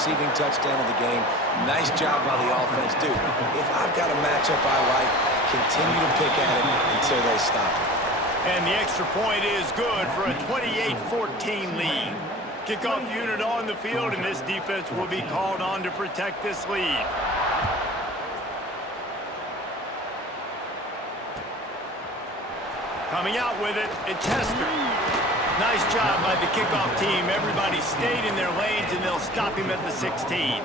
receiving touchdown of the game. Nice job by the offense. Dude, if I've got a matchup I like, continue to pick at it until they stop it. And the extra point is good for a 28-14 lead. Kickoff unit on the field, and this defense will be called on to protect this lead. Coming out with it, it's Hester. Nice job by the kickoff team. Everybody stayed in their lanes, and they'll stop him at the 16.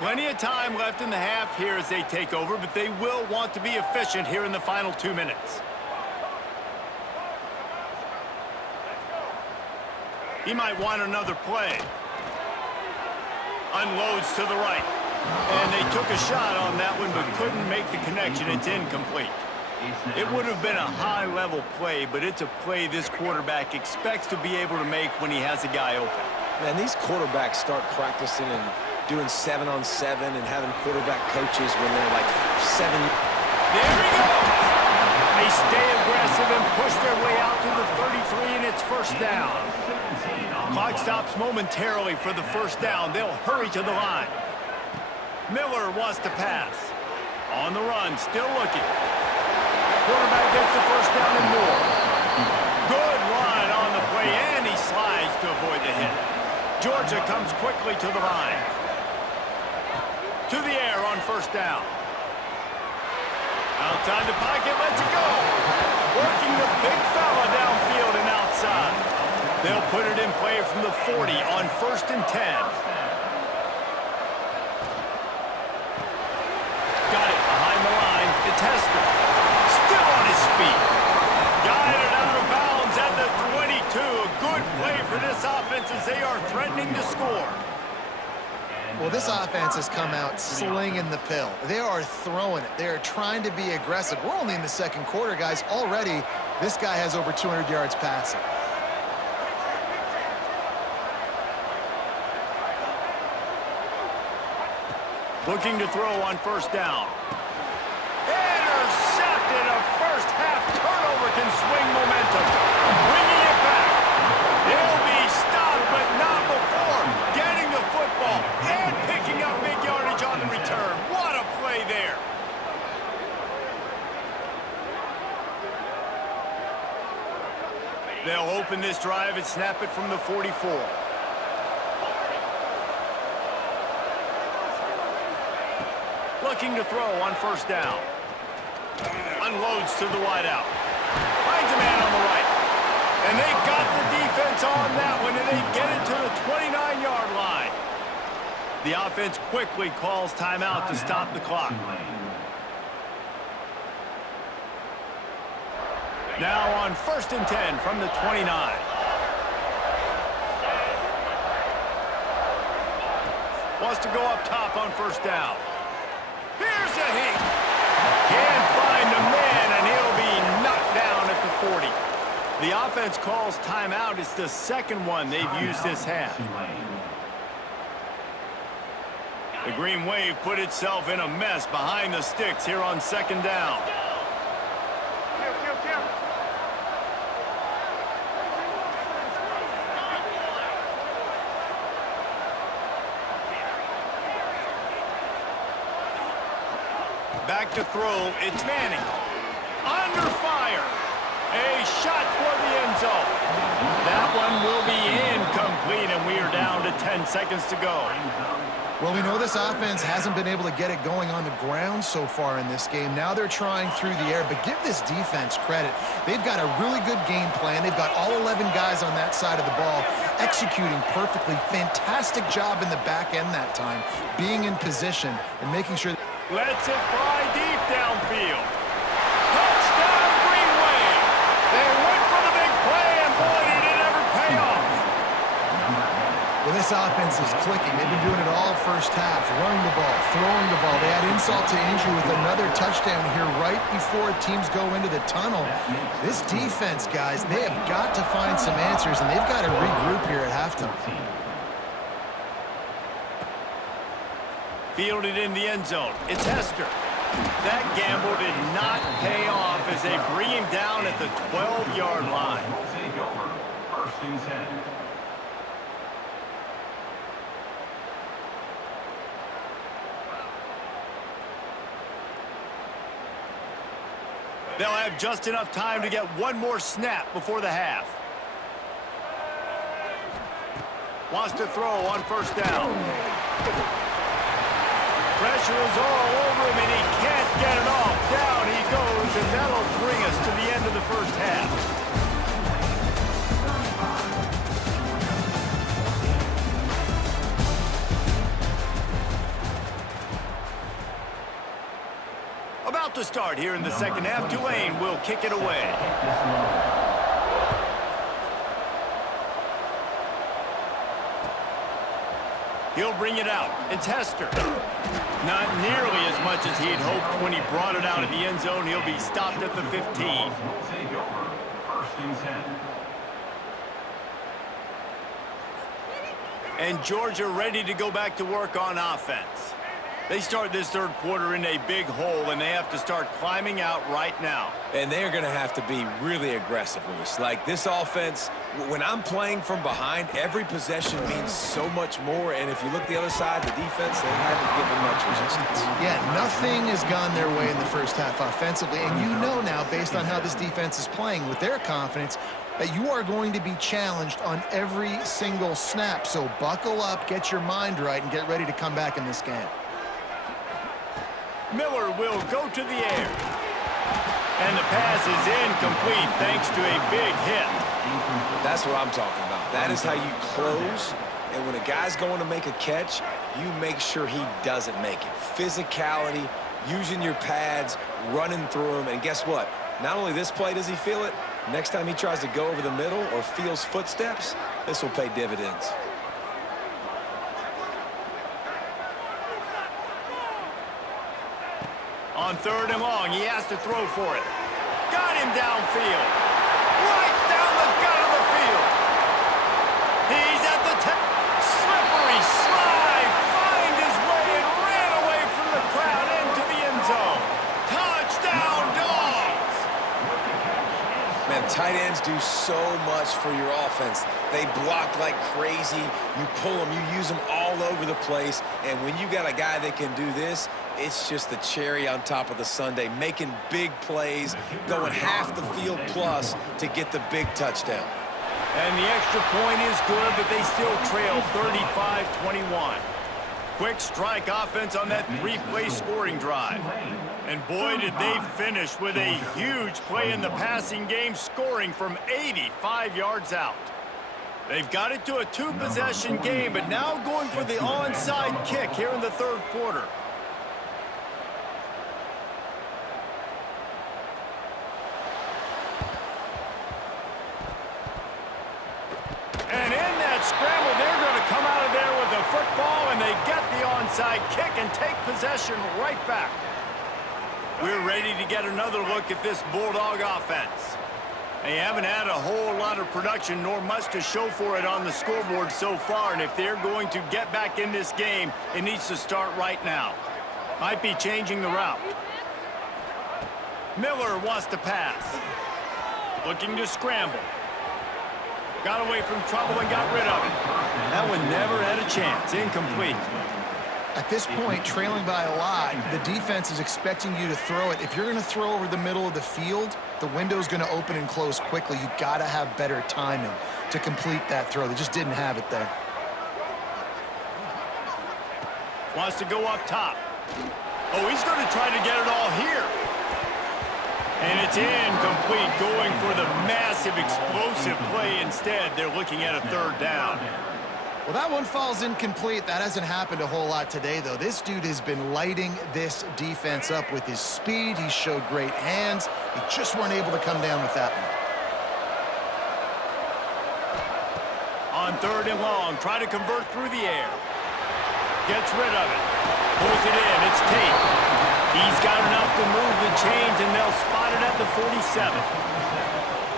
Plenty of time left in the half here as they take over, but they will want to be efficient here in the final 2 minutes. He might want another play. Unloads to the right. And they took a shot on that one, but couldn't make the connection. It's incomplete. It would have been a high-level play, but it's a play this quarterback expects to be able to make when he has a guy open. Man, these quarterbacks start practicing and doing 7-on-7 and having quarterback coaches when they're like 7. There he goes! They stay aggressive and push their way out to the 33, and it's first down. Clock stops momentarily for the first down. They'll hurry to the line. Miller wants to pass. On the run, still looking. Quarterback gets the first down and more. Good run on the play, and he slides to avoid the hit. Georgia comes quickly to the line. To the air on first down. Outside the pocket, lets it go. Working the big fella downfield and outside. They'll put it in play from the 40 on 1st and 10. Got it behind the line. It's Hester. Still on his feet. Guided out of bounds at the 22. A good play for this offense as they are threatening to score. Well, this offense has come out slinging the pill. They are throwing it. They are trying to be aggressive. We're only in the second quarter, guys. Already, this guy has over 200 yards passing. Looking to throw on first down. Intercepted. A first half turnover can swing momentum. Bringing it back. They'll be stopped, but not before getting the football and picking up big yardage on the return. What a play there. They'll open this drive and snap it from the 44. Looking to throw on first down. Unloads to the wideout. Finds a man on the right. And they got the defense on that one, and they get it to the 29-yard line. The offense quickly calls timeout to stop the clock. Now on 1st and 10 from the 29. Wants to go up top on first down. Here's a hit. Can't find a man, and he'll be knocked down at the 40. The offense calls timeout. It's the second one they've used this half. The Green Wave put itself in a mess behind the sticks here on 2nd down. Back to throw, it's Manning. Under fire. A shot toward the end zone. That one will be incomplete, and we are down to 10 seconds to go. Well, we know this offense hasn't been able to get it going on the ground so far in this game. Now they're trying through the air, but give this defense credit. They've got a really good game plan. They've got all 11 guys on that side of the ball executing perfectly. Fantastic job in the back end that time, being in position and making sure. Lets it fly deep downfield. Touchdown, Green Wave. They went for the big play, and boy, did it ever pay off. Well, this offense is clicking. They've been doing it all first half, running the ball, throwing the ball. They had insult to injury with another touchdown here right before teams go into the tunnel. This defense, guys, they have got to find some answers, and they've got to regroup here at halftime. Fielded in the end zone. It's Hester. That gamble did not pay off as as they bring him down at the 12-yard line. First and 10. They'll have just enough time to get one more snap before the half. Wants to throw on first down. Pressure is all over him, and he can't get it off. Down he goes, and that'll bring us to the end of the first half. About to start here in the second half. Tulane will kick it away. He'll bring it out. It's Hester. Not nearly as much as he'd hoped when he brought it out of the end zone. He'll be stopped at the 15. First and 10. And Georgia ready to go back to work on offense. They start this third quarter in a big hole, and they have to start climbing out right now. And they're going to have to be really aggressive, Luis. Like, this offense, when I'm playing from behind, every possession means so much more. And if you look the other side, the defense, they haven't given much resistance. Yeah, nothing has gone their way in the first half offensively. And you know now, based on how this defense is playing with their confidence, that you are going to be challenged on every single snap. So buckle up, get your mind right, and get ready to come back in this game. Miller will go to the air. And the pass is incomplete thanks to a big hit. That's what I'm talking about. That is how you close. And when a guy's going to make a catch, you make sure he doesn't make it. Physicality, using your pads, running through him. And guess what? Not only this play does he feel it, next time he tries to go over the middle or feels footsteps, this will pay dividends. On third and long, he has to throw for it. Got him downfield. Right down the gut of the field. He's at the 10. Slippery slide. Find his way and ran away from the crowd into the end zone. Touchdown, Dogs. Man, tight ends do so much for your offense. They block like crazy. You pull them. You use them all over the place. And when you got a guy that can do this, it's just the cherry on top of the sundae, making big plays, going half the field plus to get the big touchdown. And the extra point is good, but they still trail 35-21. Quick strike offense on that three-play scoring drive. And boy, did they finish with a huge play in the passing game, scoring from 85 yards out. They've got it to a two-possession game, but now going for the onside kick here in the third quarter. And in that scramble, they're going to come out of there with the football, and they get the onside kick and take possession right back. We're ready to get another look at this Bulldog offense. They haven't had a whole lot of production, nor much to show for it on the scoreboard so far, and if they're going to get back in this game, it needs to start right now. Might be changing the route. Miller wants to pass. Looking to scramble. Got away from trouble and got rid of it. That one never had a chance. Incomplete. At this point, trailing by a lot, the defense is expecting you to throw it. If you're going to throw over the middle of the field, the window's going to open and close quickly. You got to have better timing to complete that throw. They just didn't have it there. Wants to go up top. Oh, he's going to try to get it all here. And it's incomplete, going for the massive explosive play instead. They're looking at a third down. Well, that one falls incomplete. That hasn't happened a whole lot today, though. This dude has been lighting this defense up with his speed. He showed great hands. He just weren't able to come down with that one. On third and long, try to convert through the air. Gets rid of it. Pulls it in. It's Tate. He's got enough to move the chains, and they'll spot it at the 47.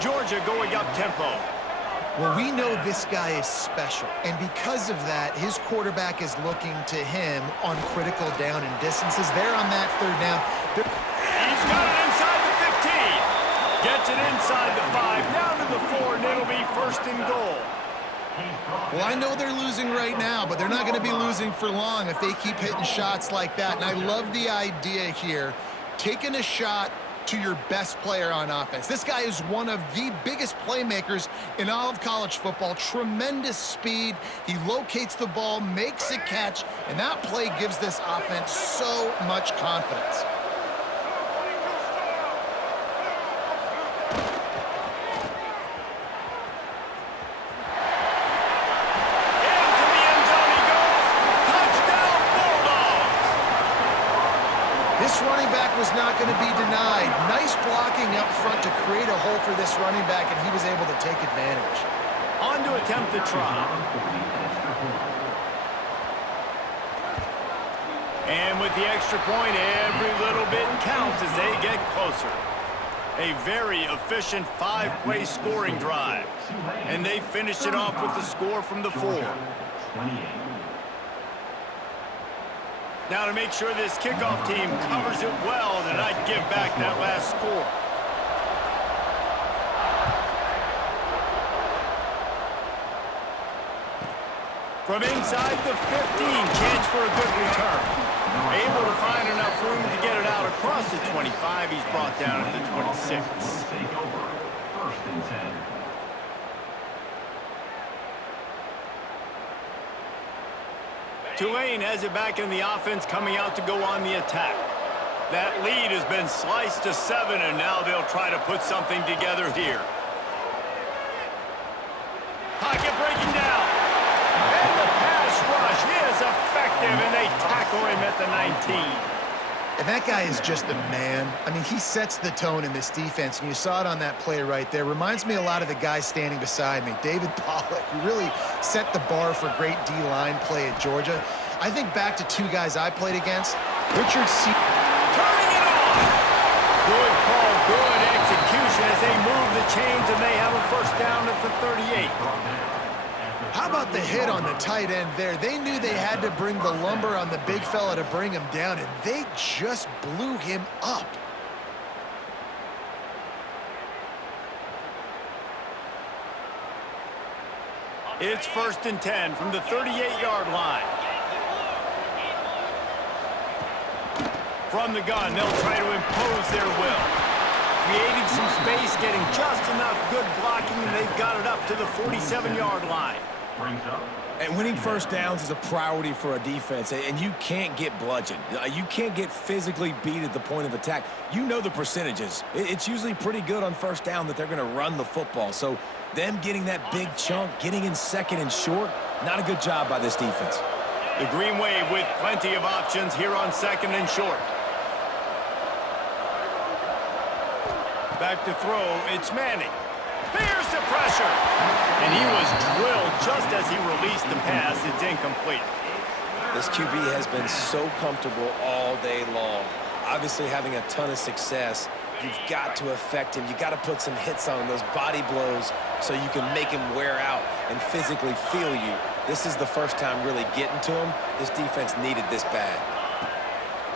Georgia going up tempo. Well, we know this guy is special, and because of that, his quarterback is looking to him on critical down and distances. They're on that third down. He's got it inside the 15. gets it inside the 5, down to the 4, and it'll be first and goal. Well, I know they're losing right now, but they're not going to be losing for long if they keep hitting shots like that. And I love the idea here, taking a shot to your best player on offense. This guy is one of the biggest playmakers in all of college football. Tremendous speed. He locates the ball, makes a catch, and that play gives this offense so much confidence. Running back was not going to be denied. Nice blocking up front to create a hole for this running back, and he was able to take advantage. On to attempt the try. And with the extra point, every little bit counts as they get closer. A very efficient 5-play scoring drive. And they finished it off with the score from the 4. Now to make sure this kickoff team covers it well to not give back that last score. From inside the 15, chance for a good return. Able to find enough room to get it out across the 25. He's brought down to the 26. Take over. First and 10. Tulane has it back in the offense, coming out to go on the attack. That lead has been sliced to 7, and now they'll try to put something together here. Pocket breaking down. And the pass rush is effective, and they tackle him at the 19. And that guy is just a man. I mean, he sets the tone in this defense, and you saw it on that play right there. Reminds me a lot of the guy standing beside me, David Pollack, who really set the bar for great D-line play at Georgia. I think back to 2 guys I played against. Richard C. Turning it on! Good call, good execution as they move the chains, and they have a first down at the 38. How about the hit on the tight end there? They knew they had to bring the lumber on the big fella to bring him down, and they just blew him up. It's first and 10 from the 38-yard line. From the gun, they'll try to impose their will. Creating some space, getting just enough good blocking, and they've got it up to the 47-yard line. And winning first downs is a priority for a defense, and you can't get bludgeoned. You can't get physically beat at the point of attack. You know the percentages. It's usually pretty good on first down that they're going to run the football. So them getting that big chunk, getting in second and short, not a good job by this defense. The Green Wave with plenty of options here on second and short. Back to throw, it's Manning. There's the pressure. And he was drilled just as he released the pass. It's incomplete. This QB has been so comfortable all day long. Obviously having a ton of success. You've got to affect him. You've got to put some hits on him, those body blows, so you can make him wear out and physically feel you. This is the first time really getting to him. This defense needed this bad.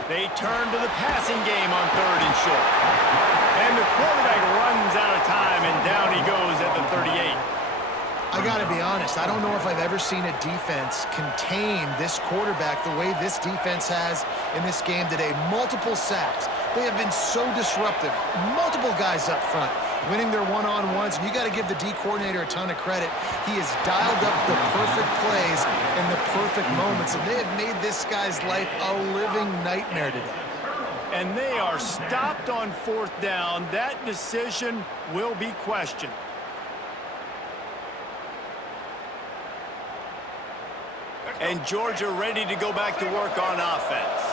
They turn to the passing game on third and short. And the quarterback runs out of time, and down he goes at the 38. I got to be honest, I don't know if I've ever seen a defense contain this quarterback the way this defense has in this game today. Multiple sacks. They have been so disruptive. Multiple guys up front winning their one-on-ones, and you got to give the D coordinator a ton of credit. He has dialed up the perfect plays and the perfect moments, and they have made this guy's life a living nightmare today. And they are stopped on fourth down. That decision will be questioned. And Georgia ready to go back to work on offense.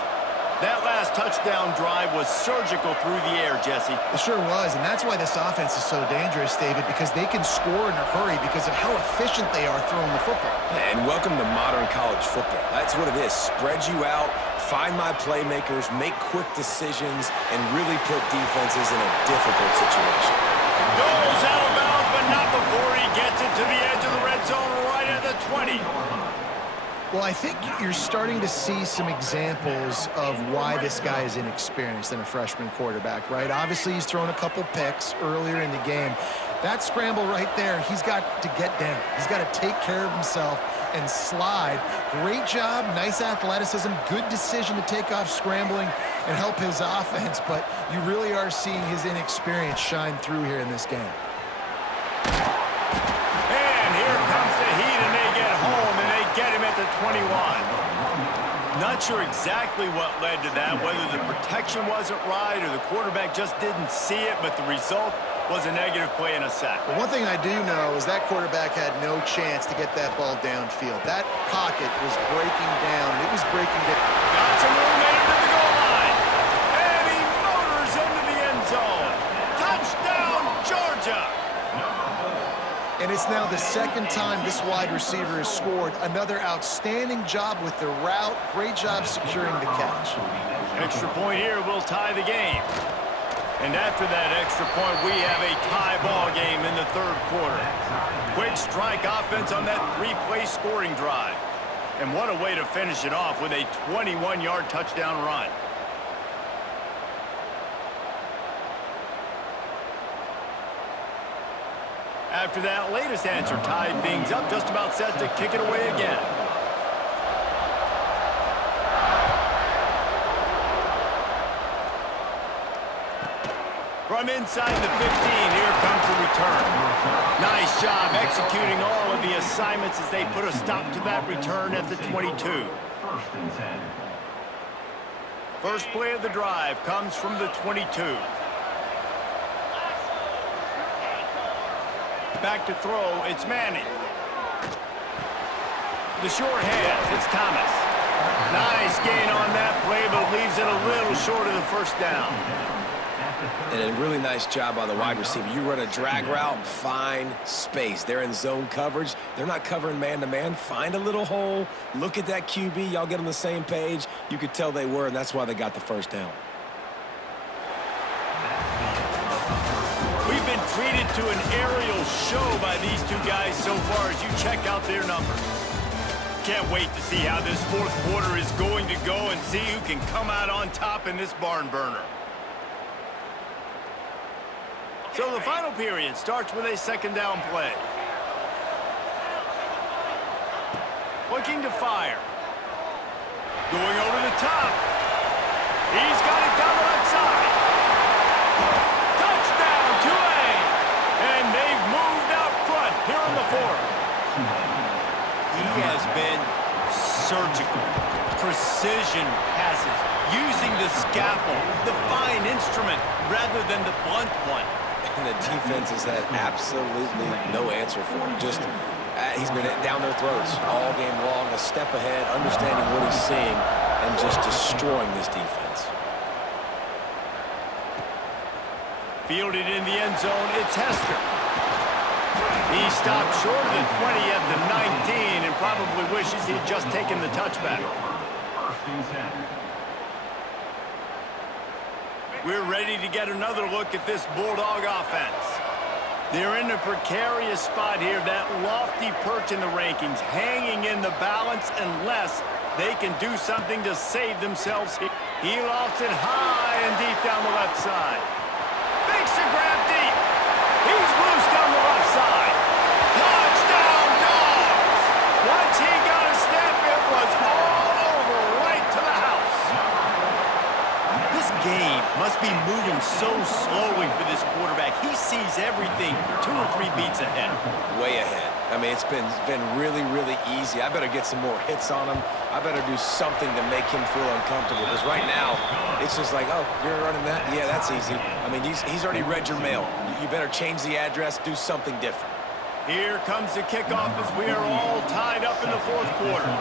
That last touchdown drive was surgical through the air, Jesse. It sure was, and that's why this offense is so dangerous, David, because they can score in a hurry because of how efficient they are throwing the football. And welcome to modern college football. That's what it is. Spread you out, find my playmakers, make quick decisions, and really put defenses in a difficult situation. Goes out of bounds, but not before he gets it to the edge of the red zone right at the 20. Well, I think you're starting to see some examples of why this guy is inexperienced than a freshman quarterback, right? Obviously, he's thrown a couple picks earlier in the game. That scramble right there, he's got to get down. He's got to take care of himself and slide. Great job, nice athleticism, good decision to take off scrambling and help his offense, but you really are seeing his inexperience shine through here in this game. And here comes the Heat, and they get home, and they get him at the 21. Not sure exactly what led to that, whether the protection wasn't right or the quarterback just didn't see it, but the result was a negative play and a sack. But one thing I do know is that quarterback had no chance to get that ball downfield. That pocket was breaking down. It was breaking down. Got some room made to the goal line. And he motors into the end zone. Touchdown, Georgia. And it's now the second time this wide receiver has scored. Another outstanding job with the route. Great job securing the catch. Extra point here will tie the game. And after that extra point, we have a tie ball game in the third quarter. Quick strike offense on that three-play scoring drive. And what a way to finish it off with a 21-yard touchdown run. After that latest answer tied things up, just about set to kick it away again. From inside the 15, here comes the return. Nice job executing all of the assignments as they put a stop to that return at the 22. First and 10. First play of the drive comes from the 22. Back to throw, it's Manning. The short hands, it's Thomas. Nice gain on that play, but leaves it a little short of the first down. And a really nice job by the wide receiver. You run a drag route, find space. They're in zone coverage. They're not covering man-to-man. Find a little hole. Look at that QB. Y'all get on the same page. You could tell they were, and that's why they got the first down. We've been treated to an aerial show by these two guys so far as you check out their numbers. Can't wait to see how this fourth quarter is going to go and see who can come out on top in this barn burner. So the final period starts with a second down play. Looking to fire. Going over the top. He's got it down the left side. Touchdown, Tulane! And they've moved out front here in the fourth. He has been surgical. Precision passes. Using the scalpel, the fine instrument, rather than the blunt one. And the defense has had absolutely no answer for him. Just, he's been down their throats all game long, a step ahead, understanding what he's seeing, and just destroying this defense. Fielded in the end zone, it's Hester. He stopped short of the 20 at the 19 and probably wishes he'd just taken the touchback. First and 10. We're ready to get another look at this Bulldog offense. They're in a precarious spot here, that lofty perch in the rankings, hanging in the balance unless they can do something to save themselves here. He lofts it high and deep down the left side. Makes the grab deep. He's loose down the left side. Touchdown, Dogs! Once he got a step, it was all over right to the house. This game must be moving so slowly for this quarterback. He sees everything 2 or 3 beats ahead. Way ahead. I mean, it's been really, really easy. I better get some more hits on him. I better do something to make him feel uncomfortable. Because right now, it's just like, oh, you're running that? Yeah, that's easy. I mean, he's already read your mail. You better change the address, do something different. Here comes the kickoff as we are all tied up in the fourth quarter.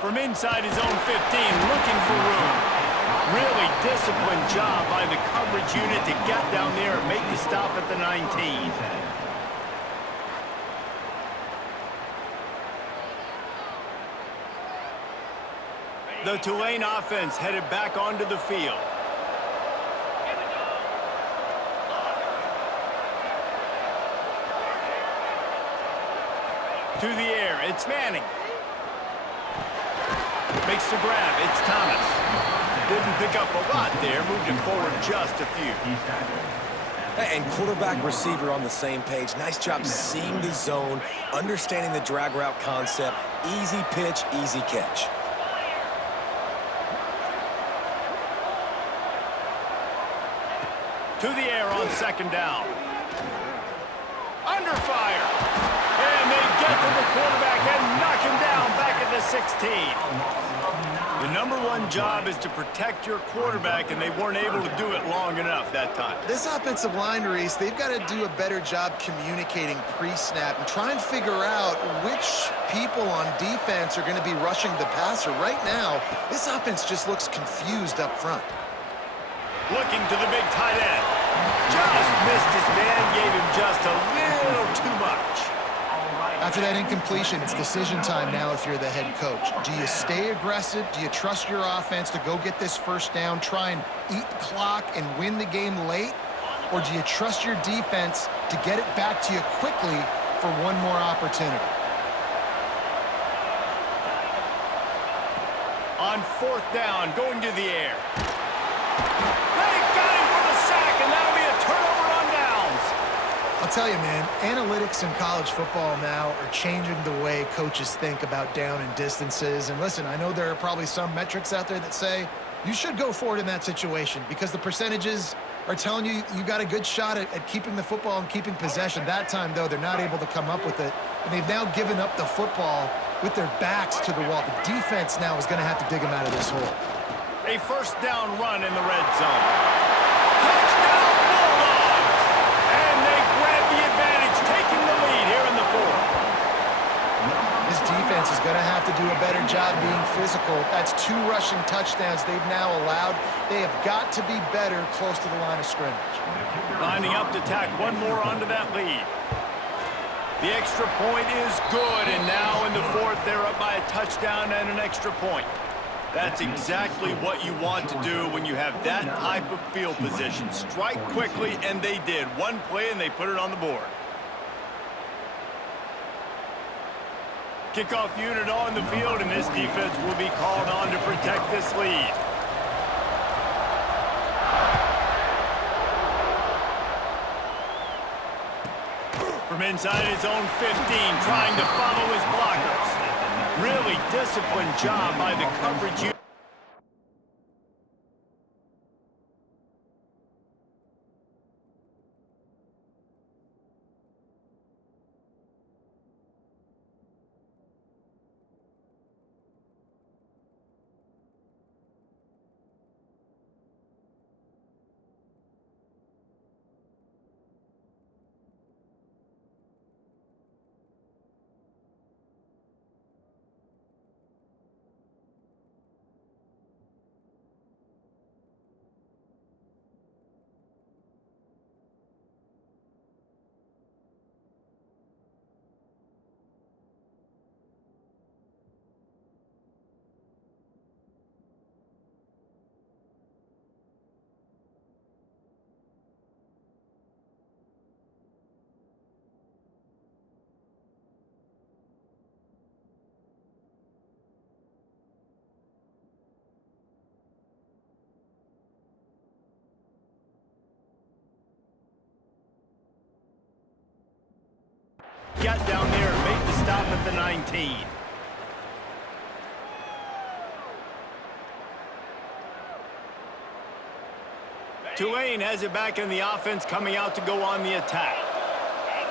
From inside his own 15, looking for room. Really disciplined job by the coverage unit to get down there and make the stop at the 19. The Tulane offense headed back onto the field. To the air, it's Manning. Makes the grab, it's Thomas. Didn't pick up a lot there, moved it forward just a few. And quarterback receiver on the same page. Nice job seeing the zone, understanding the drag route concept. Easy pitch, easy catch. To the air on second down. Under fire. And they get to the quarterback and knock him down back at the 16. The #1 job is to protect your quarterback, and they weren't able to do it long enough that time. This offensive line, Reese, they've got to do a better job communicating pre-snap and try and figure out which people on defense are going to be rushing the passer. Right now, this offense just looks confused up front. Looking to the big tight end. Just missed his man, gave him just a little too much. After that incompletion, it's decision time now if you're the head coach. Do you stay aggressive? Do you trust your offense to go get this first down, try and eat the clock and win the game late? Or do you trust your defense to get it back to you quickly for one more opportunity? On fourth down, going to the air. They got him for the sack, and that'll be a turnover on downs. I'll tell you, man, analytics in college football now are changing the way coaches think about down and distances. And listen, I know there are probably some metrics out there that say you should go for it in that situation because the percentages are telling you you got a good shot at keeping the football and keeping possession. That time, though, they're not able to come up with it. And they've now given up the football with their backs to the wall. The defense now is going to have to dig them out of this hole. A first down run in the red zone. Touchdown Bulldogs! And they grab the advantage, taking the lead here in the fourth. This defense is going to have to do a better job being physical. That's 2 rushing touchdowns they've now allowed. They have got to be better close to the line of scrimmage. Lining up to tack one more onto that lead. The extra point is good, and now in the fourth, they're up by a touchdown and an extra point. That's exactly what you want to do when you have that type of field position. Strike quickly, and they did. One play, and they put it on the board. Kickoff unit on the field, and this defense will be called on to protect this lead. From inside his own 15, trying to follow his blockers. Really disciplined job by the coverage unit. Got down there and made the stop at the 19. Tulane has it back in the offense, coming out to go on the attack.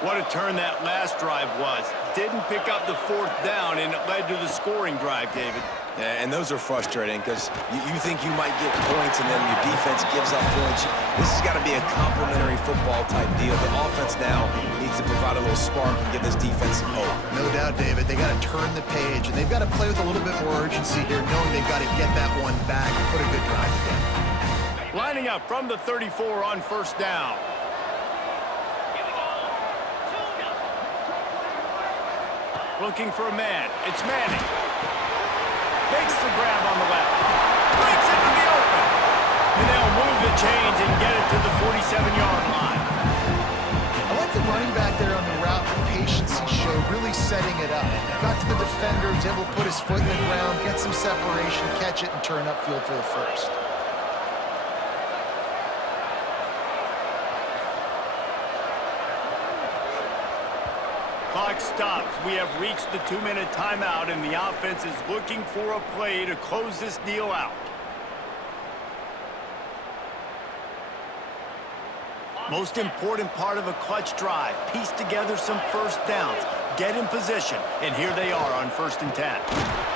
What a turn that last drive was. Didn't pick up the fourth down, and it led to the scoring drive, David. Yeah, and those are frustrating because you think you might get points and then your defense gives up points. This has got to be a complimentary football type deal. The offense now needs to provide a little spark and give this defense some hope. No doubt, David. They got to turn the page, and they've got to play with a little bit more urgency here, knowing they've got to get that one back and put a good drive together. Lining up from the 34 on first down. Looking for a man. It's Manning. Makes the grab on the left. Breaks into the open. And they'll move the chains and get it to the 47-yard line. I like the running back there on the route, the efficiency showed, really setting it up. Got to the defender, was able to put his foot in the ground, get some separation, catch it, and turn upfield for the first. Clock stops. We have reached the 2-minute timeout, and the offense is looking for a play to close this deal out. Most important part of a clutch drive, piece together some first downs, get in position, and here they are on 1st and 10.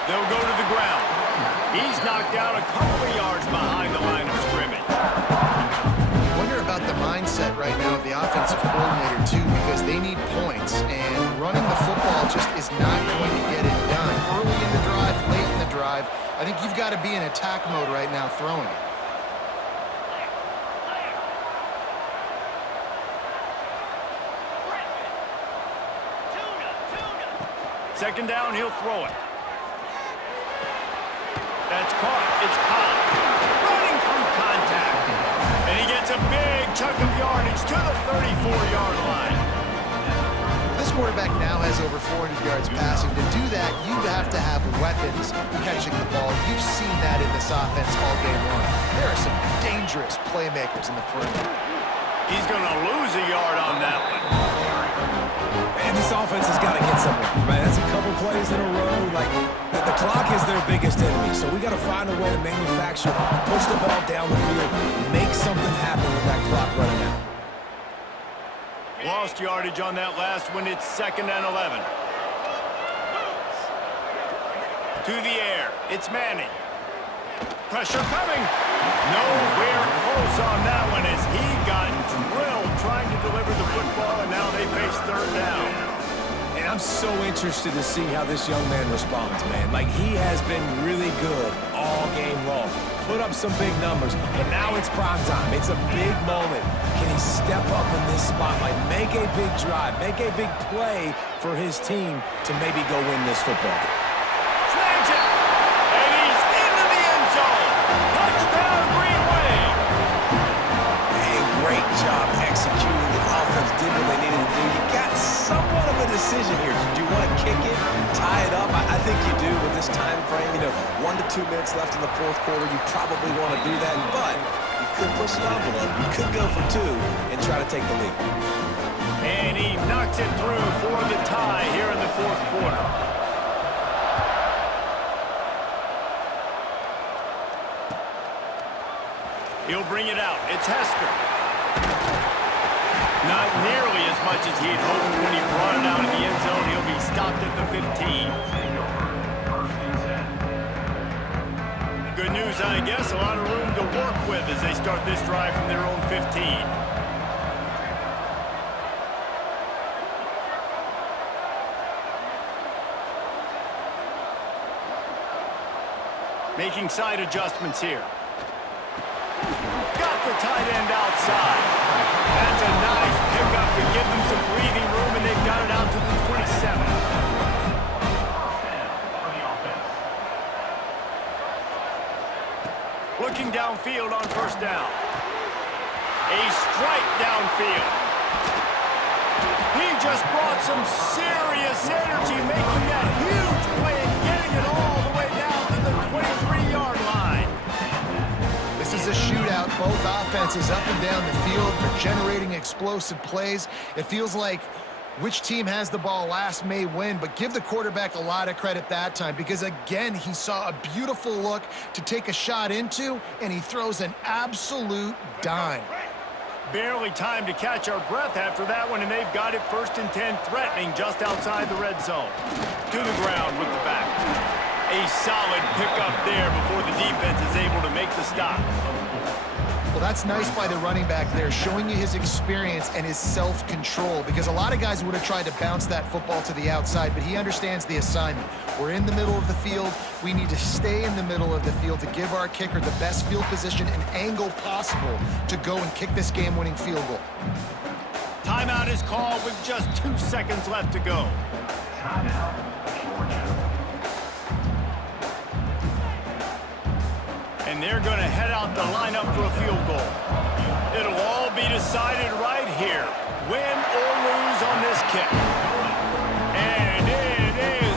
They'll go to the ground. He's knocked down a couple of yards behind the line of scrimmage. I wonder about the mindset right now of the offensive coordinator, too, because they need points, and running the football just is not going to get it done. Early in the drive, late in the drive, I think you've got to be in attack mode right now throwing it. Second down, he'll throw it. That's caught. It's caught. Running through contact. And he gets a big chunk of yardage to the 34-yard line. This quarterback now has over 400 yards passing. To do that, you have to have weapons catching the ball. You've seen that in this offense all game long. There are some dangerous playmakers in the perimeter. He's going to lose a yard on that one. And this offense has got to get somewhere, right? That's a couple plays in a row. Like, the clock is their biggest enemy, so we got to find a way to manufacture, push the ball down the field, make something happen with that clock running out. Lost yardage on that last one. It's 2nd and 11. To the air. It's Manning. Pressure coming. Nowhere close on that one as he got drilled trying to deliver the football, and now they face 3rd down. And I'm so interested to see how this young man responds, man. Like, he has been really good all game long. Put up some big numbers, but now it's prime time. It's a big moment. Can he step up in this spot, like make a big drive, make a big play for his team to maybe go win this football? Slants it, and he's into the end zone. Touchdown, Green Wave. And great job executing. The offense did what they needed to do. You got somewhat of a decision here. Do you want to kick it, tie it up? I think you do with this time frame. 1 to 2 minutes left in the 4th quarter. You probably want to do that, but you could push the envelope. You could go for 2 and try to take the lead. And he knocks it through for the tie here in the 4th quarter. He'll bring it out. It's Hester. Not nearly as much as he'd hoped when he brought it out in the end zone. He'll be stopped at the 15. Good news, I guess. A lot of room to work with as they start this drive from their own 15. Making side adjustments here. Got the tight end outside. That's a nice pickup to give them some breathing room, and they've got it out to the 27. Looking downfield on 1st down. A strike downfield. He just brought some serious energy, making that huge play and getting it all the way down to the 23-yard line. This is a shootout. Both offenses up and down the field. They're generating explosive plays. It feels like which team has the ball last may win, but give the quarterback a lot of credit that time because, again, he saw a beautiful look to take a shot into, and he throws an absolute dime. Barely time to catch our breath after that one, and they've got it 1st and 10, threatening just outside the red zone. To the ground with the back. A solid pickup there before the defense is able to make the stop. Well, that's nice by the running back there, showing you his experience and his self-control, because a lot of guys would have tried to bounce that football to the outside, but he understands the assignment. We're in the middle of the field. We need to stay in the middle of the field to give our kicker the best field position and angle possible to go and kick this game-winning field goal. Timeout is called with just 2 seconds left to go. Timeout, Georgia. And they're going to head out the lineup for a field goal. It'll all be decided right here, win or lose on this kick.